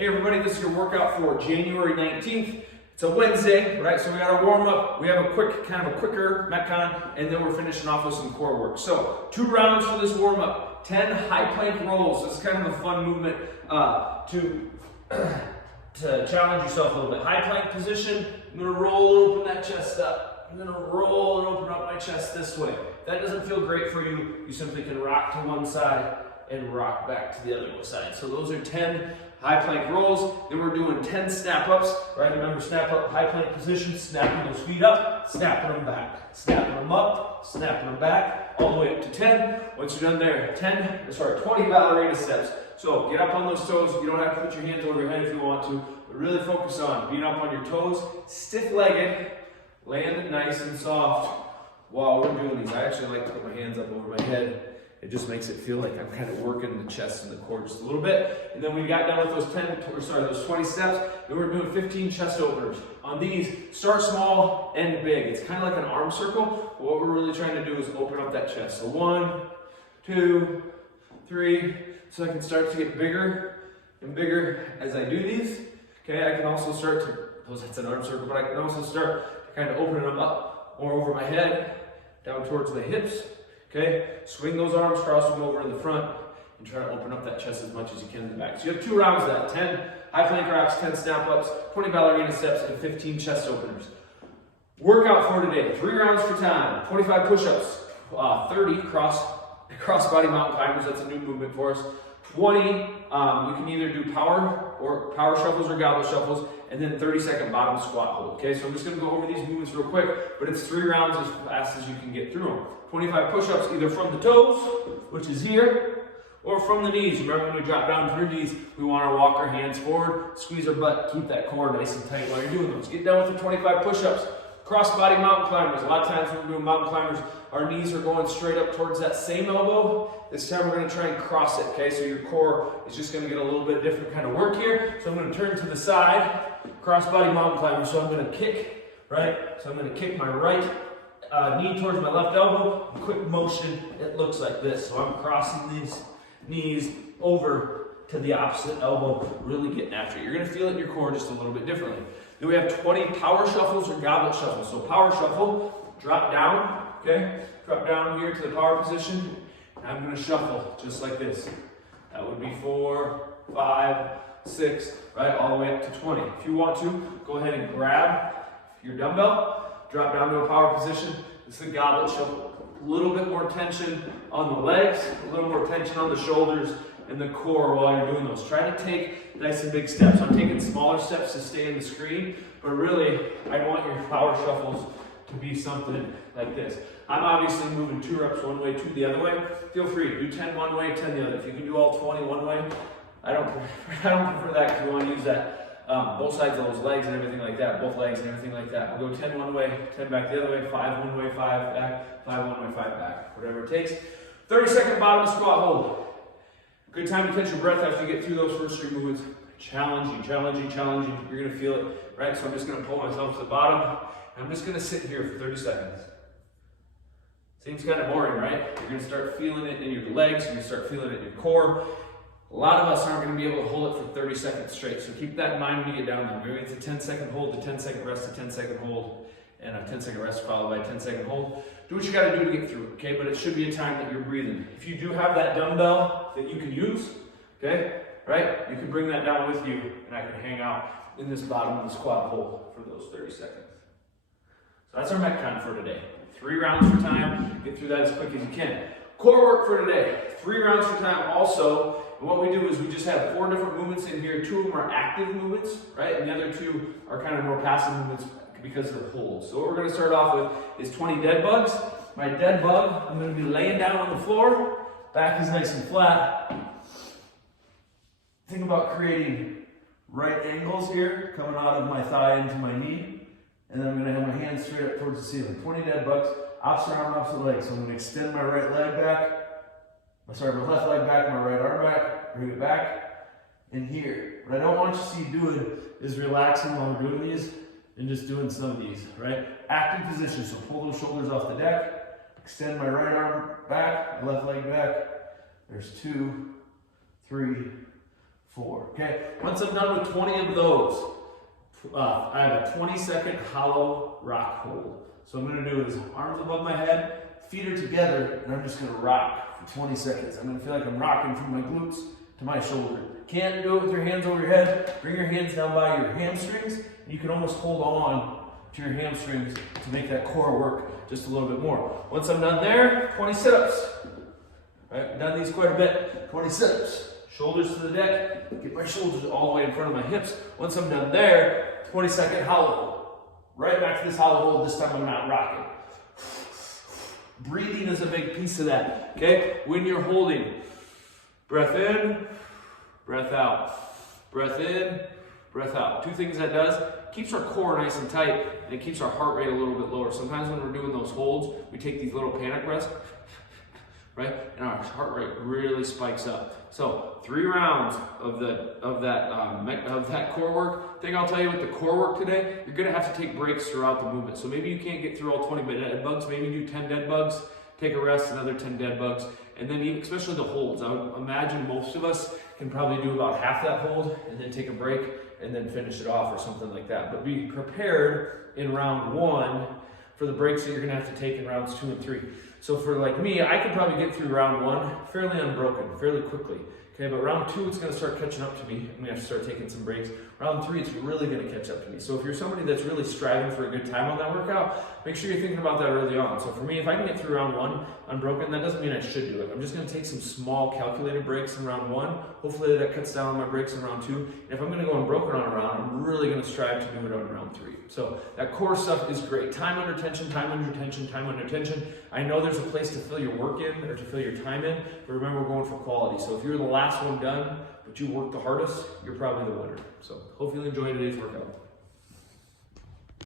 Hey everybody, this is your workout for January 19th. It's a Wednesday, right? So we got our warm up. We have a quicker Metcon, and then we're finishing off with some core work. So 2 rounds for this warm up. 10 high plank rolls. It's kind of a fun movement to challenge yourself a little bit. High plank position. I'm gonna roll and open that chest up. I'm gonna roll and open up my chest this way. If that doesn't feel great for you, you simply can rock to one side and rock back to the other side. So those are 10 high plank rolls. Then we're doing 10 snap ups, right? Remember, snap up, high plank position, snapping those feet up, snapping them back, snapping them up, snapping them back, all the way up to 10. Once you're done there, 20 ballerina steps. So get up on those toes. You don't have to put your hands over your head if you want to, but really focus on being up on your toes, stiff-legged, land nice and soft while we're doing these. I actually like to put my hands up over my head. It just makes it feel like I'm kind of working the chest and the core just a little bit. And then we got done with those 20 steps. Then we're doing 15 chest openers. On these, start small, end big. It's kind of like an arm circle, but what we're really trying to do is open up that chest. So 1, 2, 3, so I can start to get bigger and bigger as I do these. Okay, I can also start to, that's an arm circle, but I can also start to kind of open them up more over my head, down towards the hips. Okay, swing those arms, cross them over in the front, and try to open up that chest as much as you can in the back. So you have 2 rounds of that, 10 high plank rocks, 10 snap ups, 20 ballerina steps, and 15 chest openers. Workout for today, 3 rounds for time, 25 push-ups, 30 cross body mountain climbers, that's a new movement for us. 20, you can either do power shuffles or goblet shuffles, and then 30-second bottom squat hold. Okay, so I'm just gonna go over these movements real quick, but it's 3 rounds as fast as you can get through them. 25 push-ups either from the toes, which is here, or from the knees. Remember, when we drop down to our knees, we want to walk our hands forward, squeeze our butt, keep that core nice and tight while you're doing those. Get done with the 25 push-ups. Cross-body mountain climbers. A lot of times when we're doing mountain climbers, our knees are going straight up towards that same elbow. This time we're going to try and cross it, okay? So your core is just going to get a little bit different kind of work here. So I'm going to turn to the side, cross-body mountain climber. So I'm going to kick, right? So I'm going to kick my right knee towards my left elbow. Quick motion, it looks like this. So I'm crossing these knees over to the opposite elbow, really getting after it. You're going to feel it in your core just a little bit differently. Then we have 20 power shuffles or goblet shuffles. So power shuffle, drop down, okay? Drop down here to the power position. And I'm going to shuffle just like this. That would be 4, 5, 6, right? All the way up to 20. If you want to, go ahead and grab your dumbbell. Drop down to a power position. This is a goblet shuffle. A little bit more tension on the legs, a little more tension on the shoulders and the core while you're doing those. Try to take nice and big steps. I'm taking smaller steps to stay in the screen, but really, I want your power shuffles to be something like this. I'm obviously moving 2 reps one way, 2 the other way. Feel free, do 10 one way, 10 the other. If you can do all 20 one way, I don't prefer that because we want to use that both sides of those legs and everything like that, both legs and everything like that. We'll go 10 one way, 10 back the other way, 5 one way, 5 back, 5 one way, 5 back, whatever it takes. 30-second bottom squat hold. Good time to catch your breath after you get through those first 3 movements. Challenging. You're gonna feel it, right? So I'm just gonna pull myself to the bottom, and I'm just gonna sit here for 30 seconds. Seems kind of boring, right? You're gonna start feeling it in your legs, you're gonna start feeling it in your core. A lot of us aren't going to be able to hold it for 30 seconds straight, so keep that in mind when you get down there. Maybe it's a 10-second hold, a 10-second rest, a 10-second hold, and a 10-second rest followed by a 10-second hold. Do what you got to do to get through it, okay? But it should be a time that you're breathing. If you do have that dumbbell that you can use, okay, right, you can bring that down with you, and I can hang out in this bottom of the squat hold for those 30 seconds. So that's our Metcon for today. 3 rounds for time. Get through that as quick as you can. Core work for today. 3 rounds for time also. And what we do is we just have 4 different movements in here. 2 of them are active movements, right? And the other 2 are kind of more passive movements because of the holds. So what we're going to start off with is 20 dead bugs. My dead bug, I'm going to be laying down on the floor. Back is nice and flat. Think about creating right angles here, coming out of my thigh into my knee. And then I'm going to have my hands straight up towards the ceiling. 20 dead bugs, opposite arm, opposite leg. So I'm going to extend my right leg back. My left leg back, my right arm back, bring it back, and here. What I don't want you to see doing is relaxing while we're doing these and just doing some of these, right? Active position, so pull those shoulders off the deck, extend my right arm back, my left leg back. There's 2, 3, 4. Okay, once I'm done with 20 of those, I have a 20-second hollow rock hold. So I'm going to do is arms above my head, feet are together, and I'm just going to rock for 20 seconds. I'm going to feel like I'm rocking from my glutes to my shoulder. Can't do it with your hands over your head. Bring your hands down by your hamstrings, and you can almost hold on to your hamstrings to make that core work just a little bit more. Once I'm done there, 20 sit-ups. Right, I've done these quite a bit. 20 sit-ups. Shoulders to the deck. Get my shoulders all the way in front of my hips. Once I'm done there, 20-second hollow hold. Right back to this hollow hold. This time I'm not rocking. Breathing is a big piece of that. Okay? When you're holding, breath in, breath out. Breath in, breath out. Two things that does, keeps our core nice and tight, and it keeps our heart rate a little bit lower. Sometimes when we're doing those holds, we take these little panic breaths, right? And our heart rate really spikes up. So 3 rounds of that core work. Thing I'll tell you with the core work today, you're gonna have to take breaks throughout the movement. So maybe you can't get through all 20 dead bugs. Maybe do 10 dead bugs, take a rest, another 10 dead bugs, and then especially the holds. I would imagine most of us can probably do about half that hold, and then take a break, and then finish it off or something like that. But be prepared in round 1 for the breaks that you're gonna have to take in rounds 2 and 3. So for like me, I could probably get through round 1 fairly unbroken, fairly quickly. Okay, but round 2, it's gonna start catching up to me. I'm gonna have to start taking some breaks. Round 3, it's really gonna catch up to me. So if you're somebody that's really striving for a good time on that workout, make sure you're thinking about that early on. So for me, if I can get through round 1 unbroken, that doesn't mean I should do it. I'm just gonna take some small calculated breaks in round 1. Hopefully that cuts down on my breaks in round 2. And if I'm gonna go unbroken on a round, I'm really gonna strive to do it on round 3. So that core stuff is great. Time under tension, time under tension, time under tension. I know there's a place to fill your work in or to fill your time in, but remember, we're going for quality. So if you're the last one done, but you work the hardest, you're probably the winner. So hopefully you enjoyed today's workout.